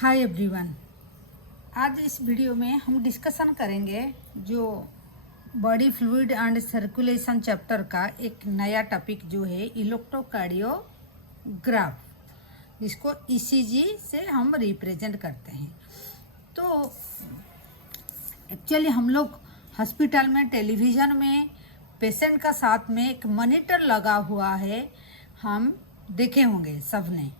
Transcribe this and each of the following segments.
Hi everyone. आज इस video में हम डिस्कशन करेंगे जो body fluid and circulation chapter का एक नया टॉपिक जो है इलेक्ट्रोकार्डियोग्राफ, जिसको ईसीजी से हम रिप्रेजेंट करते हैं। तो एक्चुअली हम लोग हॉस्पिटल में टेलीविज़न में पेशेंट का साथ में एक मॉनिटर लगा हुआ है, हम देखे होंगे सबने,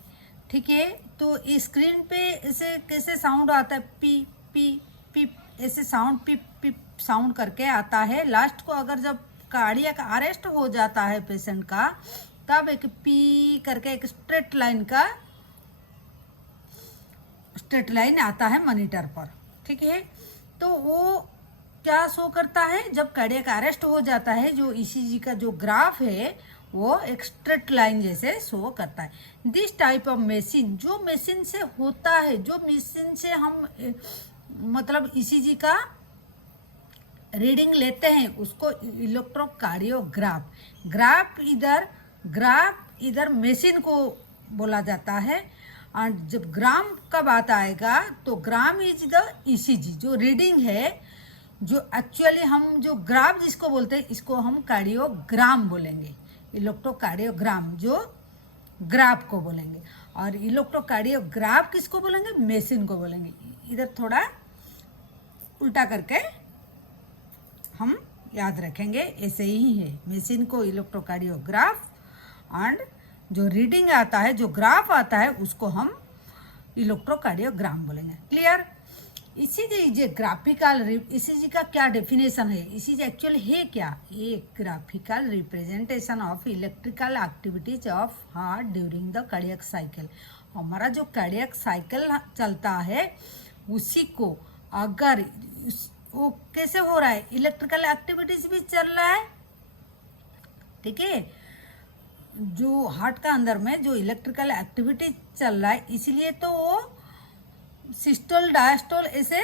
ठीक है। तो स्क्रीन पे ऐसे कैसे साउंड आता है, पी पी पी, ऐसे साउंड पिप पिप साउंड करके आता है। लास्ट को अगर जब कार्डियक अरेस्ट हो जाता है पेशेंट का, तब एक पी करके एक स्ट्रेट लाइन आता है मॉनिटर पर, ठीक है। तो वो क्या शो करता है, जब कार्डियक अरेस्ट हो जाता है, जो ईसीजी का जो ग्राफ है वो एक स्ट्रेट लाइन जैसे शो करता है। दिस टाइप ऑफ मशीन, जो मशीन से होता है, जो मशीन से हम मतलब ईसीजी का रीडिंग लेते हैं, उसको इलेक्ट्रोकार्डियोग्राफ, ग्राफ इधर मशीन को बोला जाता है। और जब ग्राम का बात आएगा तो ग्राम इज द ईसीजी, जो रीडिंग है, जो एक्चुअली हम जो ग्राफ जिसको बोलते हैं, इसको हम कार्डियोग्राम बोलेंगे। इलेक्ट्रोकार्डियोग्राम जो ग्राफ को बोलेंगे, और इलेक्ट्रोकार्डियोग्राफ किसको बोलेंगे, मशीन को बोलेंगे। इधर थोड़ा उल्टा करके हम याद रखेंगे, ऐसे ही है। मशीन को इलेक्ट्रोकार्डियोग्राफ, एंड जो रीडिंग आता है, जो ग्राफ आता है, उसको हम इलेक्ट्रोकार्डियोग्राम बोलेंगे। क्लियर। ईसीजी ग्राफिकल, ईसीजी का क्या डेफिनेशन है, ईसीजी एक्चुअली है क्या, एक graphical representation of electrical activities of heart during the cardiac cycle. हमारा जो कार्डियक साइकिल चलता है, उसी को अगर वो कैसे हो रहा है, इलेक्ट्रिकल एक्टिविटीज भी चल रहा है, ठीक है। जो हार्ट का अंदर में जो इलेक्ट्रिकल एक्टिविटी चल रहा है, इसलिए तो वो सिस्टोल डायस्टोल ऐसे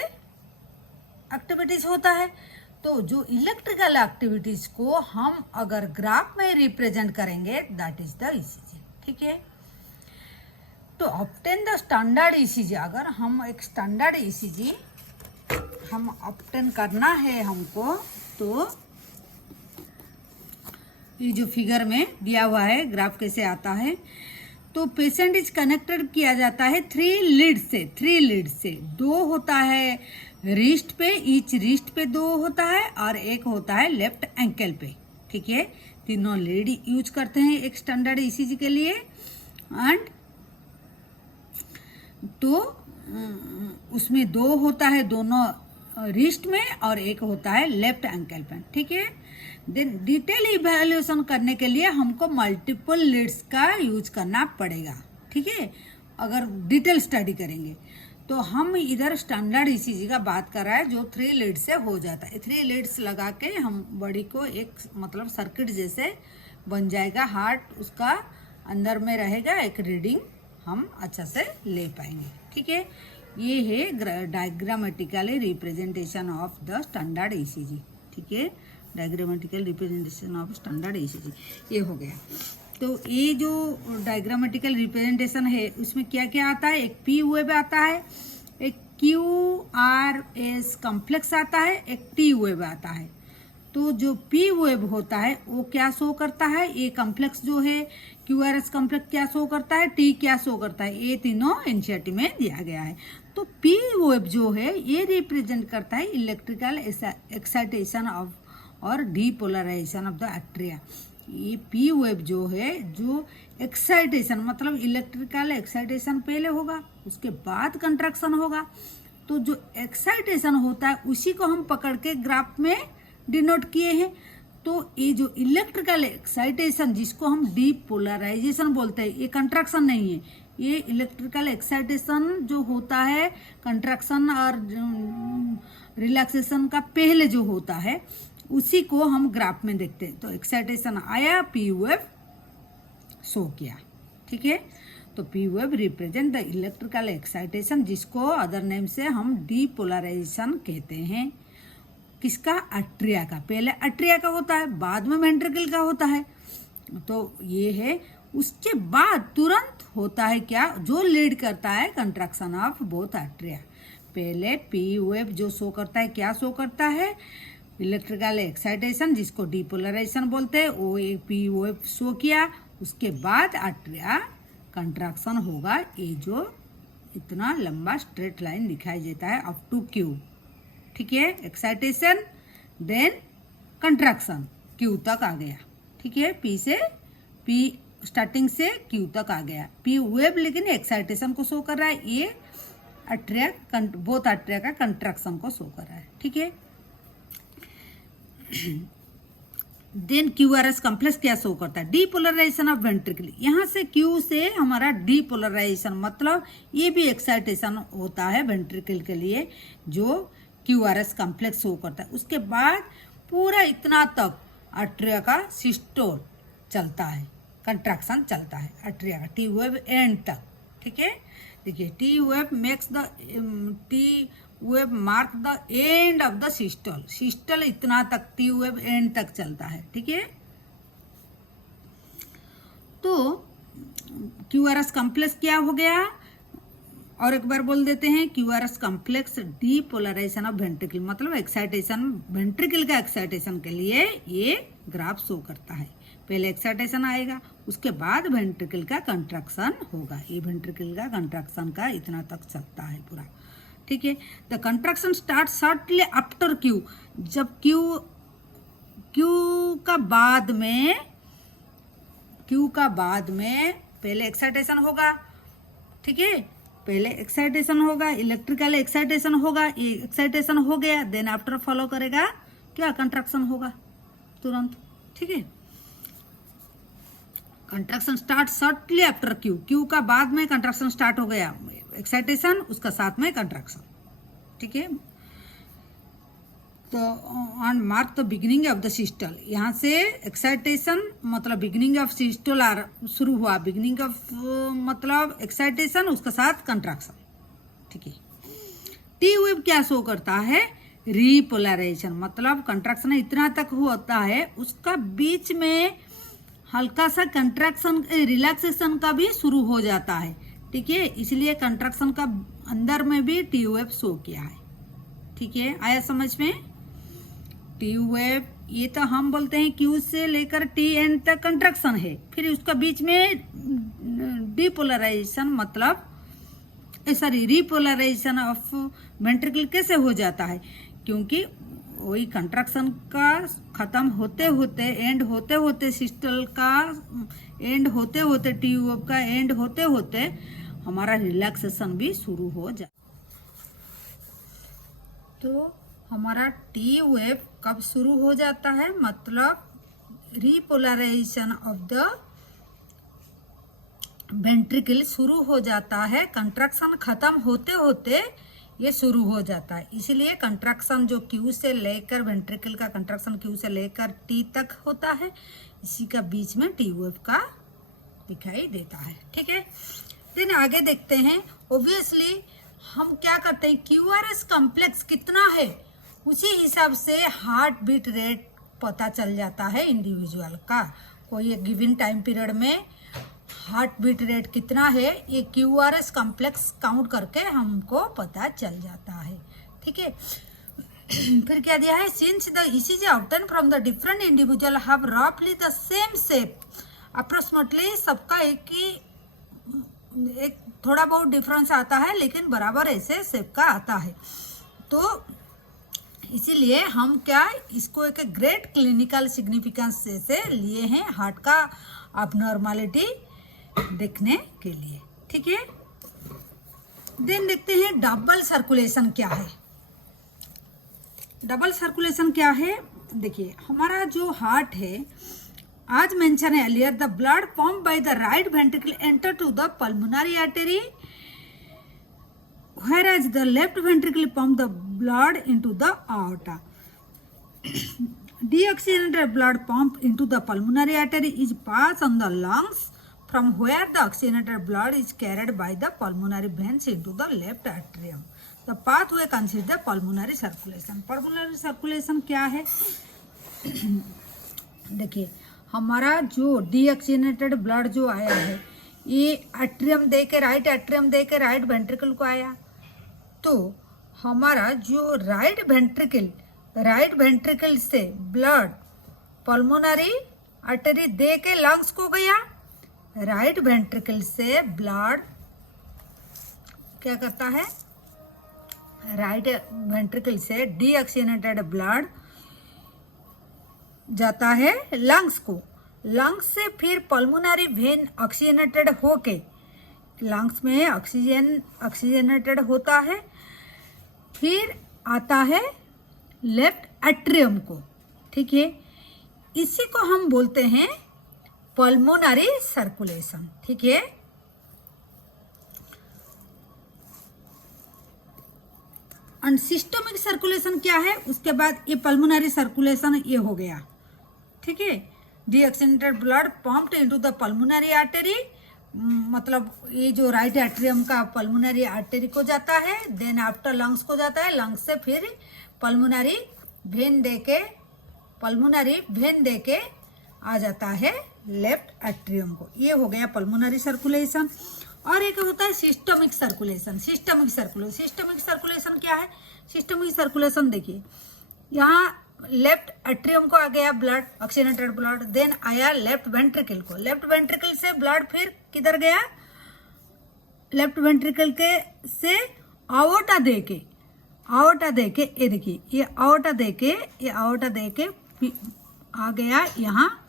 एक्टिविटीज होता है। तो जो इलेक्ट्रिकल एक्टिविटीज को हम अगर ग्राफ में रिप्रेजेंट करेंगे, दैट इज द ईसीजी, ठीक है। तो ऑब्टेन द स्टैंडर्ड ईसीजी, अगर हम एक स्टैंडर्ड ईसीजी हम ऑब्टेन करना है हमको, तो ये जो फिगर में दिया हुआ है ग्राफ कैसे आता है, तो पेशेंट इज कनेक्टेड किया जाता है थ्री लीड से। दो होता है रिस्ट पे, ईच रिस्ट पे दो होता है, और एक होता है लेफ्ट एंकल पे, ठीक है। तीनों लीड यूज करते हैं एक स्टैंडर्ड ईसीजी के लिए। एंड तो उसमें दो होता है दोनों रिस्ट में, और एक होता है लेफ्ट एंकल पे, ठीक है। देन डिटेल इवैल्यूएशन करने के लिए हमको मल्टीपल लीड्स का यूज करना पड़ेगा, ठीक है। अगर डिटेल स्टडी करेंगे तो हम इधर स्टैंडर्ड ईसीजी का बात कर रहा है, जो 3 लीड से हो जाता है। 3 लीड्स लगा के हम बॉडी को एक मतलब सर्किट जैसे बन जाएगा, हार्ट उसका अंदर में रहेगा, एक रीडिंग हम अच्छा से ले पाएंगे, ठीक है। ये है diagrammatically representation of the standard ECG, ठीक है। Diagrammatical representation of standard ECG, ये हो गया। तो ये जो डायग्रामेटिकल रिप्रेजेंटेशन है, उसमें क्या क्या आता है, एक पी वेव आता है, एक क्यू आर एस कॉम्प्लेक्स आता है, एक टी वेव आता है। तो जो पी वेव होता है वो क्या शो करता है, ये कॉम्प्लेक्स जो है क्यू आर एस कॉम्प्लेक्स क्या शो करता है, टी क्या शो करता है, ये तीनों एनसीईआरटी में दिया गया है। तो पी वेव जो है ये रिप्रेजेंट करता है इलेक्ट्रिकल एक्साइटेशन ऑफ और डीपोलराइजेशन ऑफ द एट्रिया। ये पी वेव जो है, जो एक्साइटेशन मतलब इलेक्ट्रिकल एक्साइटेशन पहले होगा, उसके बाद कंट्रैक्शन होगा। तो जो एक्साइटेशन होता है उसी को हम पकड़ के ग्राफ में डिनोट किए हैं। तो ये जो इलेक्ट्रिकल एक्साइटेशन जिसको हम डीपोलराइजेशन बोलते हैं, ये कंट्रैक्शन नहीं है, ये इलेक्ट्रिकल एक्साइटेशन जो होता है कंट्रैक्शन और रिलैक्सेशन का पहले जो होता है, उसी को हम ग्राफ में देखते हैं। तो एक्साइटेशन आया, पी वेव शो किया, ठीक है। तो P wave represent the electrical excitation, जिसको अदर नेम से हम डीपोलराइजेशन कहते हैं। किसका, एट्रिया का। पहले एट्रिया का होता है, बाद में वेंट्रिकल का होता है। तो ये है उसके बाद तुरंत होता है क्या, जो लीड करता है कंट्रैक्शन ऑफ बोथ आर्टरिया। पहले पी वेव जो शो करता है, क्या शो करता है, इलेक्ट्रिकल एक्साइटेशन जिसको डीपोलराइजेशन बोलते हैं, वो एक पी वेव शो किया। उसके बाद आर्टरिया कंट्रैक्शन होगा। ये जो इतना लंबा स्ट्रेट लाइन दिखाई देता है अप टू क्यू, ठीक है, एक्साइटेशन देन कंट्रैक्शन क्यू तक आ गया, ठीक है, पी से पी स्टार्टिंग से क्यू तक आ गया। पी वेव लेकिन एक्साइटेशन को शो कर रहा है, ये आर्टरिया बोथ आर्टरिया का कंट्रैक्शन को शो कर रहा है, ठीक है। देन क्यूआरएस कॉम्प्लेक्स क्या शो करता है, डीपोलराइजेशन ऑफ वेंट्रिकल। यहाँ से क्यू से हमारा डीपोलराइजेशन मतलब ये भी एक्साइटेशन होता है वेंट्रिकल के लिए, जो क्यूआरएस कॉम्प्लेक्स शो करता है। उसके बाद पूरा इतना तक आर्टरिया का सिस्टोल चलता है, कंट्रैक्शन चलता है आर्टरिया का टी वेव एंड तक, ठीक है। देखिए T wave mark the end of the systole, systole इतना तक टी वेव एंड तक चलता है, ठीक है। तो क्यूआरएस कॉम्प्लेक्स क्या हो गया, और एक बार बोल देते हैं, QRS complex depolarization of ventricle मतलब एक्साइटेशन, वेंट्रिकल का एक्साइटेशन के लिए ये ग्राफ शो करता है। पहले एक्साइटेशन आएगा, उसके बाद वेंट्रिकल का कंट्रैक्शन होगा। ये वेंट्रिकल का कंट्रैक्शन का इतना तक चलता है पूरा, ठीक है। The contraction start shortly after Q, जब क्यू का बाद में पहले एक्साइटेशन होगा, ठीक है, पहले एक्साइटेशन होगा, इलेक्ट्रिकल एक्साइटेशन होगा, ये एक्साइटेशन हो गया, देन आफ्टर फॉलो करेगा क्या, कंट्रैक्शन होगा तुरंत, ठीक है। Contraction start shortly after Q का बाद में कंट्रैक्शन स्टार्ट हो गया, एक्साइटेशन उसका साथ में कंट्रैक्शन, ठीक है। तो on mark the beginning of the systole, यहाँ से एक्साइटेशन मतलब बिगिनिंग ऑफ सिस्टोल शुरू हुआ, बिगिनिंग ऑफ मतलब एक्साइटेशन उसके साथ कंट्रैक्शन, ठीक है। टी वेव क्या शो करता है, रीपोलराइजेशन मतलब कंट्रैक्शन इतना तक होता है, उसका बीच में हल्का सा कंट्रैक्शन रिलैक्सेशन का भी शुरू हो जाता है, ठीक है। इसलिए कंट्रैक्शन का अंदर में भी टी वेव शो किया है, ठीक है। आया समझ में, टी वेव ये तो हम बोलते हैं क्यू से लेकर टी एंड तक कंट्रैक्शन है, फिर उसका बीच में डीपोलराइजेशन मतलब सॉरी रीपोलराइजेशन ऑफ वेंट्रिकल कैसे हो जाता है, क्योंकि वही कंट्रैक्शन का खत्म होते होते एंड होते होते सिस्टल का एंड होते होते टी वेव का एंड होते होते हमारा रिलैक्सेशन भी शुरू हो जाए। तो हमारा टी वेव कब शुरू हो जाता है, मतलब रीपोलराइजेशन ऑफ द वेंट्रिकल शुरू हो जाता है, कंट्रैक्शन खत्म होते होते ये शुरू हो जाता है। इसलिए कंट्रैक्शन जो क्यू से लेकर वेंट्रिकल का कंट्रैक्शन क्यू से लेकर टी तक होता है, इसी का बीच में टी वेव का दिखाई देता है, ठीक है। देन आगे देखते हैं, ऑब्वियसली हम क्या करते हैं, क्यूआरएस कॉम्प्लेक्स कितना है उसी हिसाब से हार्ट बीट रेट पता चल जाता है इंडिविजुअल का। कोई एक गिवन टाइम पीरियड में हार्ट बीट रेट कितना है, ये क्यूआरएस कॉम्प्लेक्स काउंट करके हमको पता चल जाता है, ठीक है। फिर क्या दिया है, since the ECG obtain from the different individual have रफली द सेम शेप, अप्रोक्सीमेटली सबका एक थोड़ा बहुत डिफरेंस आता है लेकिन बराबर ऐसे शेप का आता है। तो इसीलिए हम क्या इसको एक ग्रेट क्लिनिकल सिग्निफिकेंस से लिए हैं हार्ट का अबनॉर्मलिटी देखने के लिए, ठीक है। देन देखते हैं डबल सर्कुलेशन क्या है। डबल सर्कुलेशन क्या है, देखिए हमारा जो हार्ट है, आज मेंशन है earlier, the blood pumped by the right ventricle enter to the pulmonary artery, whereas the left ventricle pump the blood into the aorta. Deoxygenated blood pump into the pulmonary artery is passed on the lungs, from where the oxygenated blood is carried by the pulmonary veins into the left atrium. The pathway consists the pulmonary circulation. Pulmonary circulation क्या है, देखिए हमारा जो deoxygenated blood जो आया है ये atrium दे के राइट वेंट्रिकल को आया। तो हमारा जो राइट वेंट्रिकल से ब्लड पल्मोनरी आर्टरी दे के लंग्स को गया। राइट वेंट्रिकल से ब्लड क्या करता है, राइट वेंट्रिकल से डीऑक्सीजनेटेड ब्लड जाता है लंग्स को। लंग्स से फिर पल्मोनरी वेन ऑक्सीजनेटेड होके लंग्स में ऑक्सीजनेटेड होता है, फिर आता है लेफ्ट एट्रियम को। ठीक है, इसी को हम बोलते हैं पल्मोनरी सर्कुलेशन। ठीक है, और सिस्टमिक सर्कुलेशन क्या है, उसके बाद ये पल्मोनरी सर्कुलेशन ये हो गया। ठीक है, deoxygenated blood pumped into the pulmonary artery, मतलब ये जो राइट एट्रियम का पल्मोनरी आर्टरी को जाता है, देन आफ्टर लंग्स को जाता है, लंग्स से फिर पल्मोनरी वेन देके आ जाता है लेफ्ट एट्रियम को। ये हो गया पल्मोनरी सर्कुलेशन। और एक होता है सिस्टमिक सर्कुलेशन। सिस्टमिक सर्कुलेशन क्या है? सिस्टमिक सर्कुलेशन देखिए, यहाँ लेफ्ट एट्रियम को आ गया ब्लड, ऑक्सीजनेटेड ब्लड, देन आया लेफ्ट वेंट्रिकल को। लेफ्ट वेंट्रिकल से ब्लड फिर किधर गया? लेफ्ट वेंट्रिकल के से आवर्टा दे के ये देखिए, ये आवर्टा दे के आ गया, यहाँ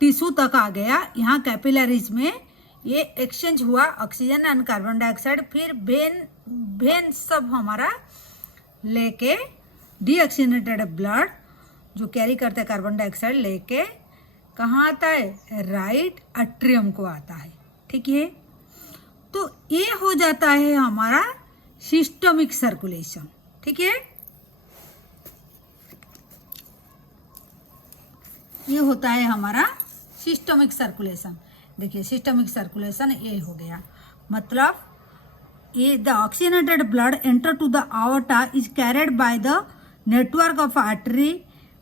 टिश्यू तक आ गया। यहाँ कैपिलरीज में ये एक्सचेंज हुआ ऑक्सीजन एंड कार्बन डाइऑक्साइड, फिर वेन सब हमारा लेके डीऑक्सीजनेटेड ब्लड जो कैरी करते हैं कार्बन डाइऑक्साइड लेके कहाँ आता है? राइट एट्रियम को आता है। ठीक है, तो ये हो जाता है हमारा सिस्टमिक सर्कुलेशन। ठीक है, ये होता है हमारा सिस्टमिक सर्कुलेशन। देखिए सिस्टमिक सर्कुलेशन ये हो गया, मतलब ये the oxygenated blood enter to the aorta is carried by the network of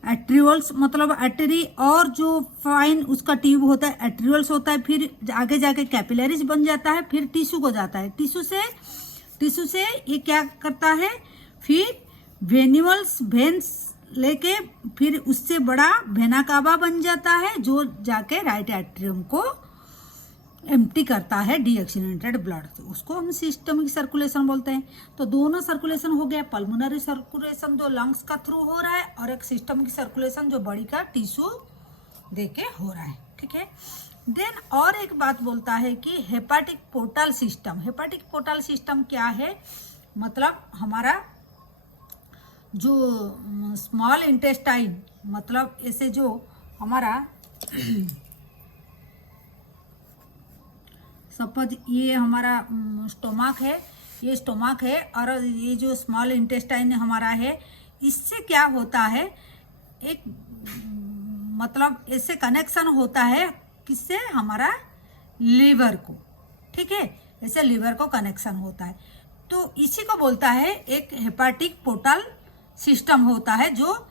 arterioles, मतलब आर्टरी और जो फाइन उसका ट्यूब होता है एट्रियोल्स होता है, फिर आगे जाके कैपिलरीज बन जाता है, फिर टिश्यू को जाता है। टिश्यू से ये क्या करता है, फिर वेन्स लेके फिर उससे बड़ा वेना कावा बन जाता है, जो जाके राइट एट्रियम को एम्प्टी करता है डीऑक्सीजनेटेड ब्लड से। उसको हम सिस्टमिक सर्कुलेशन बोलते हैं। तो दोनों सर्कुलेशन हो गया, पल्मोनरी सर्कुलेशन जो लंग्स का थ्रू हो रहा है, और एक सिस्टमिक सर्कुलेशन जो बॉडी का टिश्यू देके हो रहा है। ठीक है, देन और एक बात बोलता है कि hepatic portal system. Hepatic portal system क्या है, मतलब हमारा जो स्मॉल इंटेस्टाइन, मतलब ऐसे जो हमारा सपोज ये हमारा स्टोमक है, और ये जो स्मॉल इंटेस्टाइन हमारा है, इससे क्या होता है, एक मतलब इससे कनेक्शन होता है किससे? हमारा लीवर को। ठीक है, ऐसे लीवर को कनेक्शन होता है। तो इसी को बोलता है एक हेपाटिक पोर्टल सिस्टम होता है, जो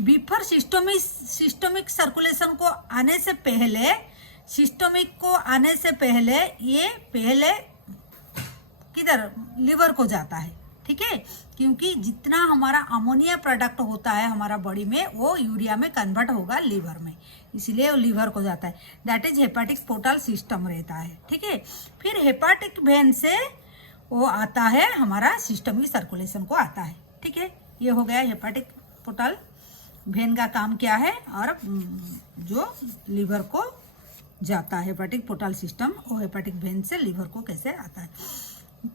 बिफोर सिस्टमिक सर्कुलेशन को आने से पहले, ये पहले किधर? लीवर को जाता है। ठीक है, क्योंकि जितना हमारा अमोनिया प्रोडक्ट होता है हमारा बॉडी में, वो यूरिया में कन्वर्ट होगा लीवर में, इसलिए वो लीवर को जाता है। That is hepatic portal system रहता है। ठीक है, फिर हेपाटिक वेन से वो आता है हमारा सिस्टमिक सर्कुलेशन को आता है। ठीक है, ये हो गया हेपाटिक पोर्टल वेन का काम क्या है, और जो लीवर को जाता है हेपाटिक पोर्टल सिस्टम, वो हेपाटिक वेन से लीवर को कैसे आता है।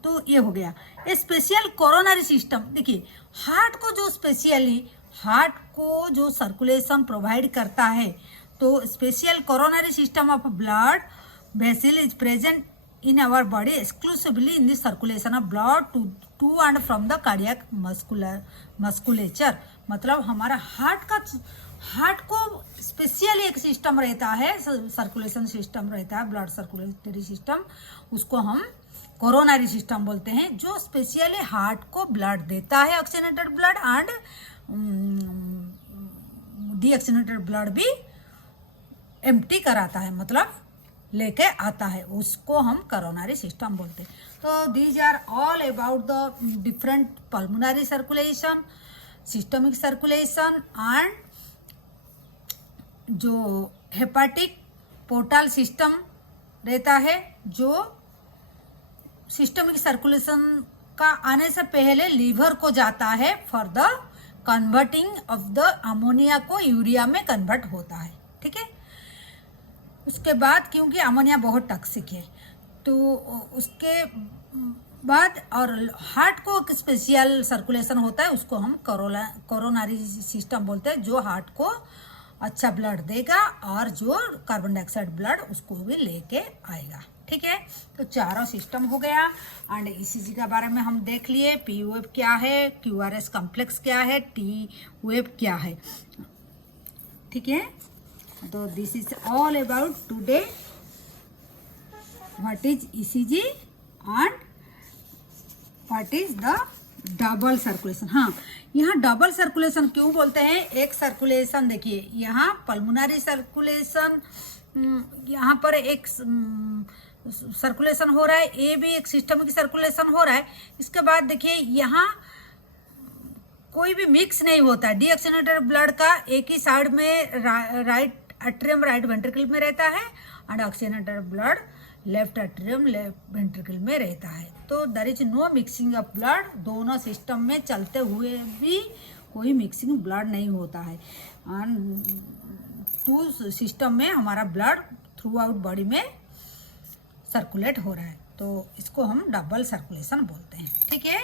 तो ये हो गया स्पेशल कोरोनरी सिस्टम। देखिए हार्ट को जो सर्कुलेशन प्रोवाइड करता है, तो special coronary system of blood vessel is present in our body exclusively in the circulation of blood to and from the cardiac musculature। मतलब हमारा हार्ट को स्पेशली एक सिस्टम रहता है, सर्कुलेशन सिस्टम रहता है, ब्लड सर्कुलेटरी सिस्टम, उसको हम कोरोनरी सिस्टम बोलते हैं, जो स्पेशली हार्ट को ब्लड देता है, oxygenated blood and deoxygenated blood भी एम्प्टी कराता है, मतलब लेके आता है, उसको हम कोरोनरी सिस्टम बोलते हैं। तो these are all about the different pulmonary circulation, systemic circulation and जो हेपाटिक पोर्टल सिस्टम रहता है, जो सिस्टमिक सर्कुलेशन का आने से पहले लीवर को जाता है for the converting of the ammonia को यूरिया में कन्वर्ट होता है, ठीक है। उसके बाद क्योंकि अमोनिया बहुत टॉक्सिक है, तो उसके बाद और हार्ट को एक स्पेशल सर्कुलेशन होता है, उसको हम कोरोनरी सिस्टम बोलते हैं, जो हार्ट को अच्छा ब्लड देगा और जो कार्बन डाइऑक्साइड ब्लड उसको भी लेके आएगा, ठीक है। तो चारों सिस्टम हो गया। एंड ईसीजी के बारे में हम देख लिए, पी वेव क्या है, क्यूआरएस कॉम्प्लेक्स क्या है, टी वेव क्या है, ठीक है। तो this is all about today what is ECG and what is the double circulation. हाँ, यहाँ डबल सर्कुलेशन क्यों बोलते हैं? एक सर्कुलेशन देखिए, यहाँ पल्मोनरी सर्कुलेशन, यहाँ पर एक सर्कुलेशन हो रहा है, ये भी एक सिस्टम की सर्कुलेशन हो रहा है। इसके बाद देखिए यहाँ कोई भी मिक्स नहीं होता है, डीऑक्सीजनेटेड ब्लड का एक ही साइड में राइट एट्रियम राइट वेंट्रिकल में रहता है and oxygenated blood left atrium left ventricle में रहता है। तो there is no mixing of blood, दोनों सिस्टम में चलते हुए भी कोई मिक्सिंग ब्लड नहीं होता है। टू सिस्टम में हमारा ब्लड थ्रू आउट बॉडी में सर्कुलेट हो रहा है, तो इसको हम डबल सर्कुलेशन बोलते हैं, ठीक है।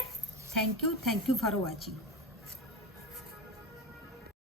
Thank you for watching.